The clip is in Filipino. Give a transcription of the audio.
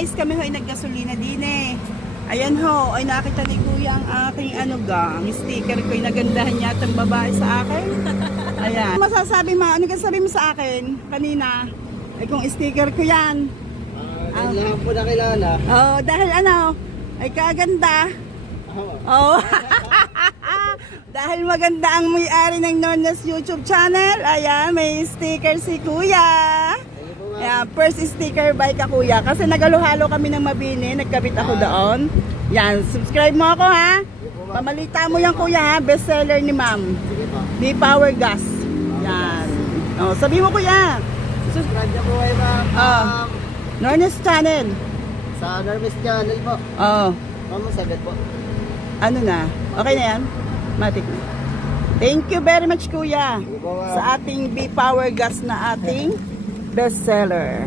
guys, kami ho ay naggasolina din eh. Ayan ho, ay nakita ni Kuya ang aking ang sticker ko ay nagandahan yata ang babae sa akin. Ayan. Ano ka sabi mo sa akin kanina? Ay kung sticker ko yan. Lahat po nakilala. Oh, dahil ay kaganda. Oh. Dahil maganda ang may-ari ng Nornes YouTube channel. Ayan, may sticker si Kuya. Ayan, first sticker by ka Kuya. Kasi nagalo-halo kami ng Mabini. Nagkabit ako doon. Yan, subscribe mo ako ha. Pamalita mo yan Kuya ha. Bestseller ni Ma'am. Di Power Gas. Yan. Oh, sabi mo Kuya. Subscribe niyo po kayo ma'am. Nornes channel. Sa Nornes channel po. Oh. Ma'am, sagot po. Ano na? Okay na yan? Matik na. Thank you very much Kuya sa ating B-Power Gas na ating bestseller.